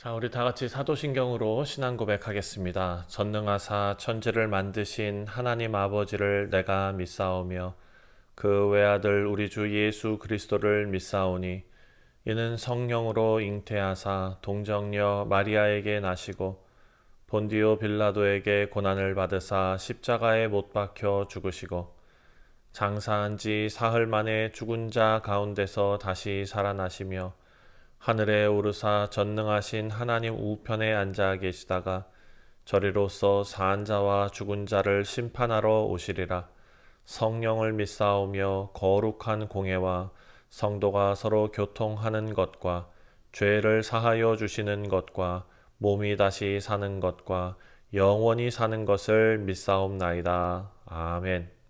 자, 우리 다 같이 사도신경으로 신앙 고백하겠습니다. 전능하사 천지를 만드신 하나님 아버지를 내가 믿사오며 그 외아들 우리 주 예수 그리스도를 믿사오니 이는 성령으로 잉태하사 동정녀 마리아에게 나시고 본디오 빌라도에게 고난을 받으사 십자가에 못 박혀 죽으시고 장사한 지 사흘 만에 죽은 자 가운데서 다시 살아나시며 하늘에 오르사 전능하신 하나님 우편에 앉아 계시다가 저리로서 사한 자와 죽은 자를 심판하러 오시리라. 성령을 믿사오며 거룩한 공예와 성도가 서로 교통하는 것과 죄를 사하여 주시는 것과 몸이 다시 사는 것과 영원히 사는 것을 믿사옵나이다. 아멘.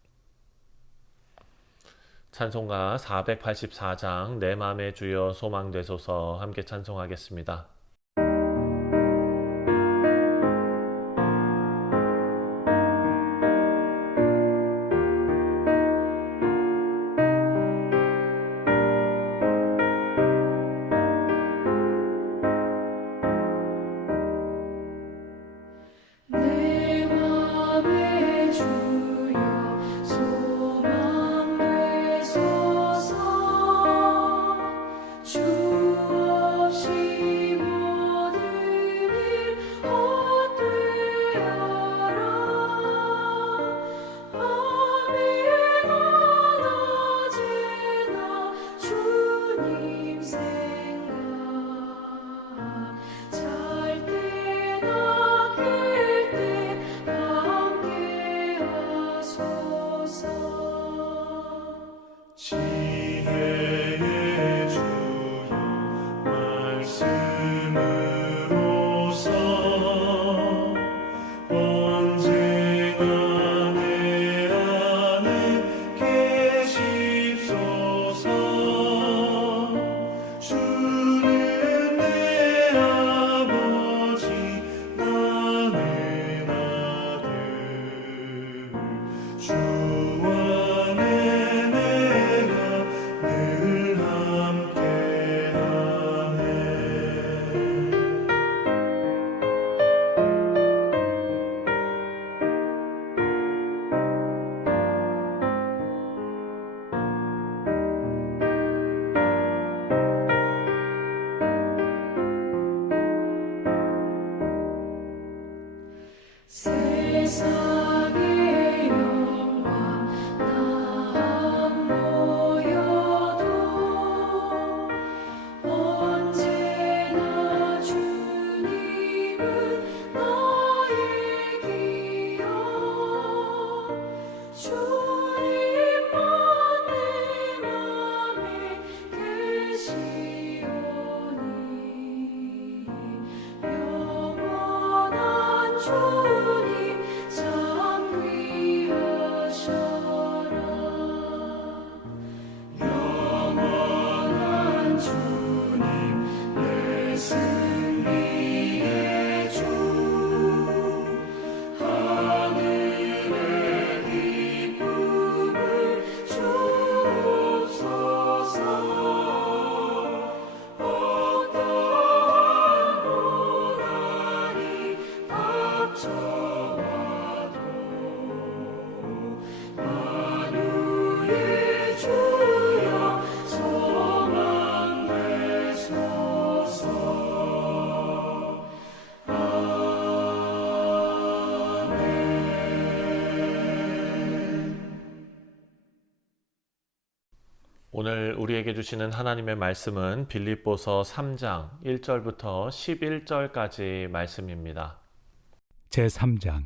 찬송가 484장 내 맘의 주여 소망되소서 함께 찬송하겠습니다. 내 맘의 주여 소망되소서 주 없이 모든 일 헛되어라 아멘 언제나 주님 생각 잘 때나 깰 때 함께 하소서 지혜의 주여 말씀으로서 언제나 내 안에 계십소서. 주는 내 아버지 나는 아들 주 안에 내가 늘 함께하네. 세상의 영광 나 안 보여도 언제나 주님은 나의 기여 주님만 내 맘에 계시오니 영원한 주님 참 귀하셔라 영원한 주님 내 승리의 주 하늘의 기쁨을 주옵소서 어떠한 고난이 닥쳐와도 만유의 주여 소망되소서 아멘. 오늘 우리에게 주시는 하나님의 말씀은 빌립보서 3장 1절부터 11절까지 말씀입니다. 제3장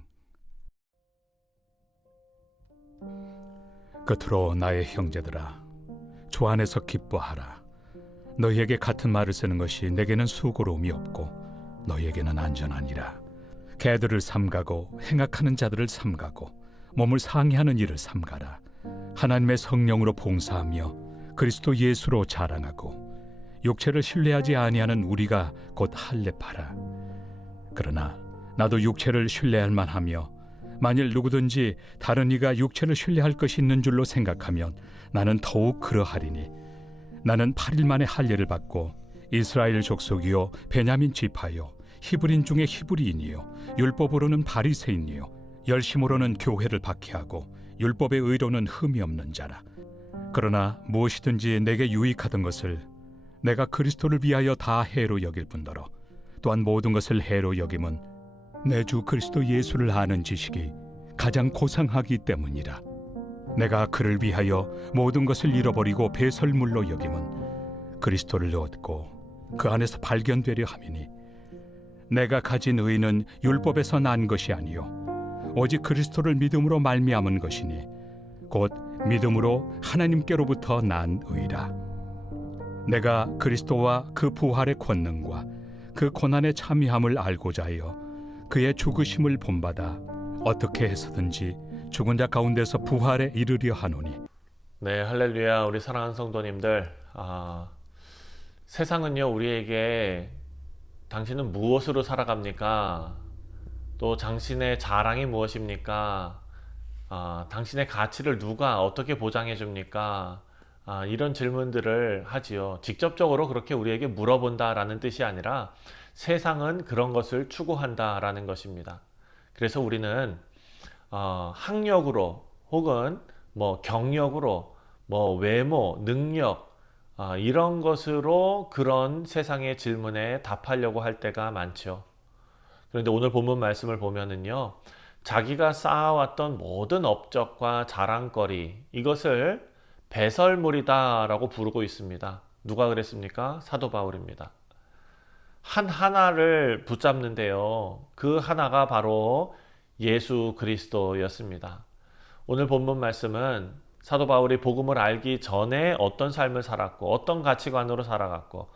끝으로 나의 형제들아 주 안에서 기뻐하라. 너희에게 같은 말을 쓰는 것이 내게는 수고로움이 없고 너희에게는 안전하니라. 개들을 삼가고 행악하는 자들을 삼가고 몸을 상해하는 일을 삼가라. 하나님의 성령으로 봉사하며 그리스도 예수로 자랑하고 육체를 신뢰하지 아니하는 우리가 곧 할례파라. 그러나 나도 육체를 신뢰할 만하며 만일 누구든지 다른 이가 육체를 신뢰할 것이 있는 줄로 생각하면 나는 더욱 그러하리니 나는 8일 만에 할례를 받고 이스라엘 족속이요 베냐민 지파요 히브리인 중에 히브리인이요 율법으로는 바리새인이요 열심으로는 교회를 박해하고 율법의 의로는 흠이 없는 자라. 그러나 무엇이든지 내게 유익하던 것을 내가 그리스도를 위하여 다 해로 여길 뿐더러 또한 모든 것을 해로 여김은 내 주 그리스도 예수를 아는 지식이 가장 고상하기 때문이라. 내가 그를 위하여 모든 것을 잃어버리고 배설물로 여김은 그리스도를 얻고 그 안에서 발견되려 함이니 내가 가진 의는 율법에서 난 것이 아니요 오직 그리스도를 믿음으로 말미암은 것이니 곧 믿음으로 하나님께로부터 난 의라. 내가 그리스도와 그 부활의 권능과 그 고난의 참여함을 알고자 하여 그의 죽으심을 본받아 어떻게 해서든지 죽은 자 가운데서 부활에 이르려 하노니. 네, 할렐루야. 우리 사랑하는 성도님들, 세상은요 우리에게 당신은 무엇으로 살아갑니까? 또 당신의 자랑이 무엇입니까? 당신의 가치를 누가 어떻게 보장해 줍니까? 이런 질문들을 하지요. 직접적으로 그렇게 우리에게 물어본다라는 뜻이 아니라 세상은 그런 것을 추구한다라는 것입니다. 그래서 우리는 학력으로 혹은 경력으로 외모, 능력 이런 것으로 그런 세상의 질문에 답하려고 할 때가 많죠. 그런데 오늘 본문 말씀을 보면은요, 자기가 쌓아왔던 모든 업적과 자랑거리 이것을 배설물이다라고 부르고 있습니다. 누가 그랬습니까? 사도 바울입니다. 하나를 붙잡는데요, 그 하나가 바로 예수 그리스도였습니다. 오늘 본문 말씀은 사도 바울이 복음을 알기 전에 어떤 삶을 살았고 어떤 가치관으로 살아갔고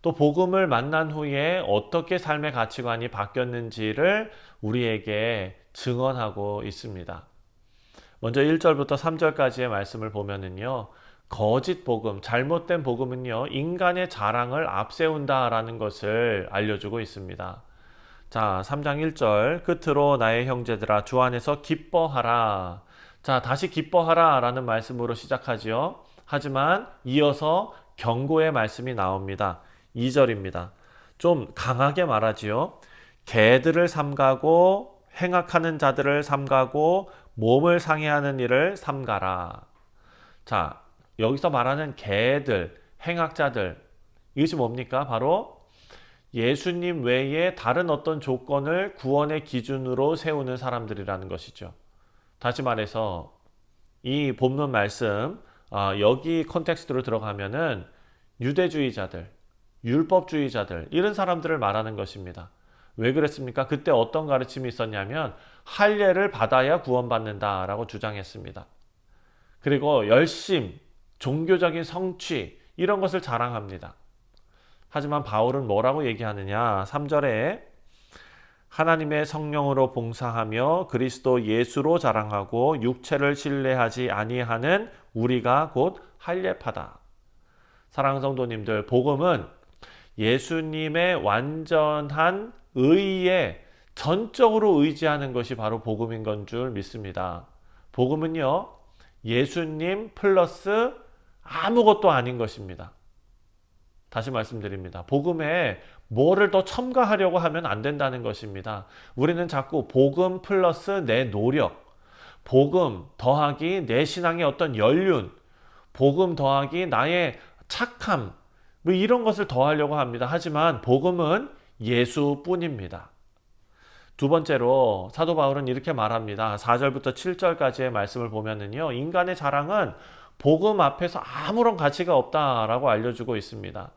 또 복음을 만난 후에 어떻게 삶의 가치관이 바뀌었는지를 우리에게 증언하고 있습니다. 먼저 1절부터 3절까지의 말씀을 보면은요, 거짓 복음, 잘못된 복음은요 인간의 자랑을 앞세운다라는 것을 알려주고 있습니다. 자, 3장 1절 끝으로 나의 형제들아 주 안에서 기뻐하라. 자, 다시 기뻐하라 라는 말씀으로 시작하지요. 하지만 이어서 경고의 말씀이 나옵니다. 2절입니다. 좀 강하게 말하지요. 개들을 삼가고 행악하는 자들을 삼가고 몸을 상해하는 일을 삼가라. 자, 여기서 말하는 개들, 행악자들, 이것이 뭡니까? 바로 예수님 외에 다른 어떤 조건을 구원의 기준으로 세우는 사람들이라는 것이죠. 다시 말해서 이 본문 말씀 여기 컨텍스트로 들어가면은 유대주의자들, 율법주의자들 이런 사람들을 말하는 것입니다. 왜 그랬습니까? 그때 어떤 가르침이 있었냐면 할례를 받아야 구원받는다라고 주장했습니다. 그리고 열심, 종교적인 성취 이런 것을 자랑합니다. 하지만 바울은 뭐라고 얘기하느냐? 3절에 하나님의 성령으로 봉사하며 그리스도 예수로 자랑하고 육체를 신뢰하지 아니하는 우리가 곧 할례파다. 사랑하는 성도님들, 복음은 예수님의 완전한 의에 전적으로 의지하는 것이 바로 복음인 건 줄 믿습니다. 복음은요, 예수님 플러스 아무것도 아닌 것입니다. 다시 말씀드립니다. 복음에 뭐를 더 첨가하려고 하면 안 된다는 것입니다. 우리는 자꾸 복음 플러스 내 노력, 복음 더하기 내 신앙의 어떤 연륜, 복음 더하기 나의 착함, 이런 것을 더하려고 합니다. 하지만 복음은 예수뿐입니다. 두 번째로 사도 바울은 이렇게 말합니다. 4절부터 7절까지의 말씀을 보면은요, 인간의 자랑은 복음 앞에서 아무런 가치가 없다라고 알려주고 있습니다.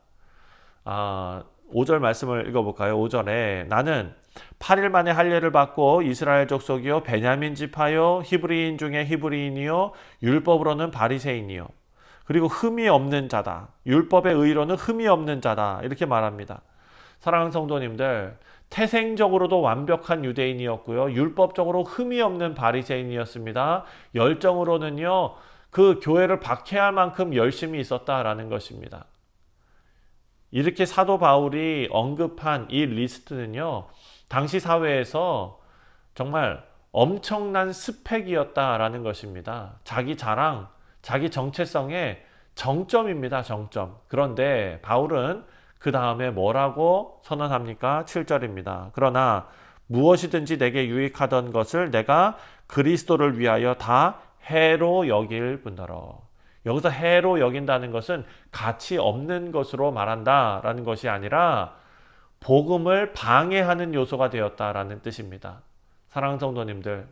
5절 말씀을 읽어볼까요? 5절에 나는 8일 만에 할례를 받고 이스라엘 족속이요 베냐민 지파요 히브리인 중에 히브리인이요 율법으로는 바리새인이요 그리고 흠이 없는 자다. 율법의 의로는 흠이 없는 자다. 이렇게 말합니다. 사랑하는 성도님들, 태생적으로도 완벽한 유대인이었고요, 율법적으로 흠이 없는 바리새인이었습니다. 열정으로는요 그 교회를 박해할 만큼 열심히 있었다라는 것입니다. 이렇게 사도 바울이 언급한 이 리스트는요, 당시 사회에서 정말 엄청난 스펙이었다라는 것입니다. 자기 자랑, 자기 정체성의 정점입니다. 정점. 그런데 바울은 그 다음에 뭐라고 선언합니까? 7절입니다. 그러나 무엇이든지 내게 유익하던 것을 내가 그리스도를 위하여 다 해로 여길 뿐더러. 여기서 해로 여긴다는 것은 가치 없는 것으로 말한다라는 것이 아니라 복음을 방해하는 요소가 되었다라는 뜻입니다. 사랑하는 성도님들,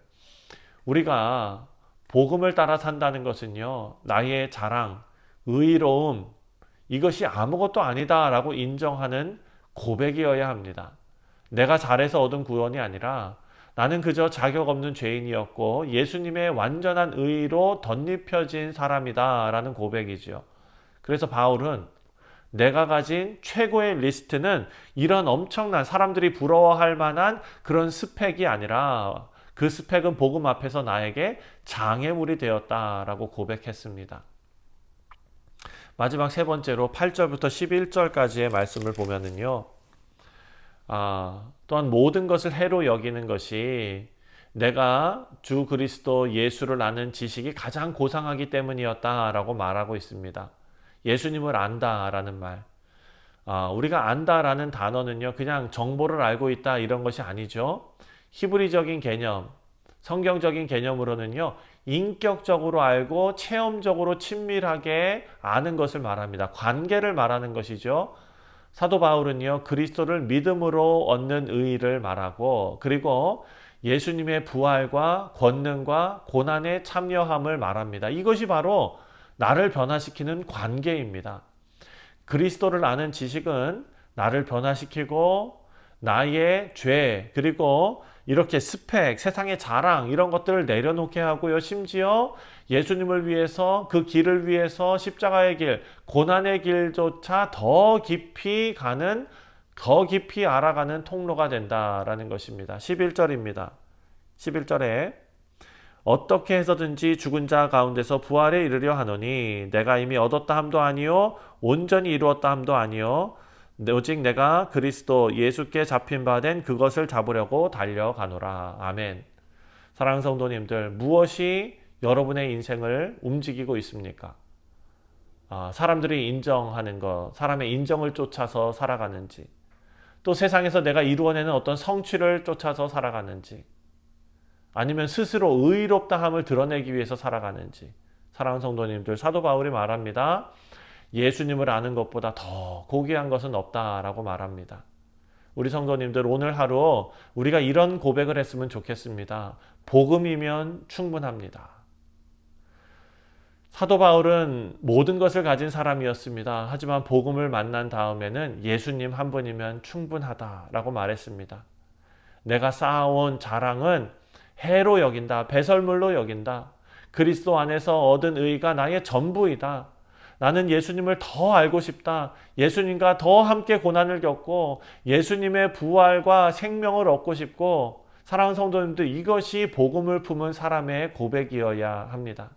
우리가 복음을 따라 산다는 것은요, 나의 자랑, 의로움, 이것이 아무것도 아니다라고 인정하는 고백이어야 합니다. 내가 잘해서 얻은 구원이 아니라 나는 그저 자격 없는 죄인이었고 예수님의 완전한 의로 덧입혀진 사람이다라는 고백이죠. 그래서 바울은 내가 가진 최고의 리스트는 이런 엄청난 사람들이 부러워할 만한 그런 스펙이 아니라 그 스펙은 복음 앞에서 나에게 장애물이 되었다라고 고백했습니다. 마지막 세 번째로 8절부터 11절까지의 말씀을 보면은요. 또한 모든 것을 해로 여기는 것이 내가 주 그리스도 예수를 아는 지식이 가장 고상하기 때문이었다라고 말하고 있습니다. 예수님을 안다라는 말. 우리가 안다라는 단어는요, 그냥 정보를 알고 있다 이런 것이 아니죠. 히브리적인 개념, 성경적인 개념으로는요, 인격적으로 알고 체험적으로 친밀하게 아는 것을 말합니다. 관계를 말하는 것이죠. 사도 바울은요, 그리스도를 믿음으로 얻는 의의를 말하고, 그리고 예수님의 부활과 권능과 고난에 참여함을 말합니다. 이것이 바로 나를 변화시키는 관계입니다. 그리스도를 아는 지식은 나를 변화시키고 나의 죄, 그리고 이렇게 스펙, 세상의 자랑 이런 것들을 내려놓게 하고요. 심지어 예수님을 위해서 그 길을 위해서 십자가의 길, 고난의 길조차 더 깊이 알아가는 통로가 된다라는 것입니다. 11절입니다. 11절에 어떻게 해서든지 죽은 자 가운데서 부활에 이르려 하노니 내가 이미 얻었다 함도 아니요 온전히 이루었다 함도 아니요 오직 내가 그리스도 예수께 잡힌 바 된 그것을 잡으려고 달려가노라. 아멘. 사랑하는 성도님들, 무엇이 여러분의 인생을 움직이고 있습니까? 사람들이 인정하는 것, 사람의 인정을 쫓아서 살아가는지, 또 세상에서 내가 이루어내는 어떤 성취를 쫓아서 살아가는지, 아니면 스스로 의롭다함을 드러내기 위해서 살아가는지. 사랑하는 성도님들, 사도 바울이 말합니다. 예수님을 아는 것보다 더 고귀한 것은 없다라고 말합니다. 우리 성도님들, 오늘 하루 우리가 이런 고백을 했으면 좋겠습니다. 복음이면 충분합니다. 사도 바울은 모든 것을 가진 사람이었습니다. 하지만 복음을 만난 다음에는 예수님 한 분이면 충분하다라고 말했습니다. 내가 쌓아온 자랑은 해로 여긴다. 배설물로 여긴다. 그리스도 안에서 얻은 의가 나의 전부이다. 나는 예수님을 더 알고 싶다. 예수님과 더 함께 고난을 겪고 예수님의 부활과 생명을 얻고 싶고, 사랑하는 성도님들, 이것이 복음을 품은 사람의 고백이어야 합니다.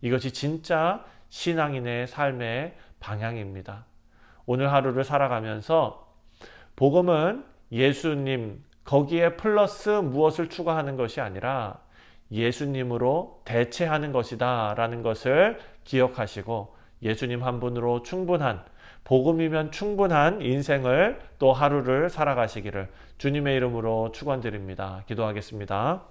이것이 진짜 신앙인의 삶의 방향입니다. 오늘 하루를 살아가면서 복음은 예수님, 거기에 플러스 무엇을 추가하는 것이 아니라 예수님으로 대체하는 것이다 라는 것을 기억하시고, 예수님 한 분으로 충분한, 복음이면 충분한 인생을 또 하루를 살아가시기를 주님의 이름으로 축원드립니다. 기도하겠습니다.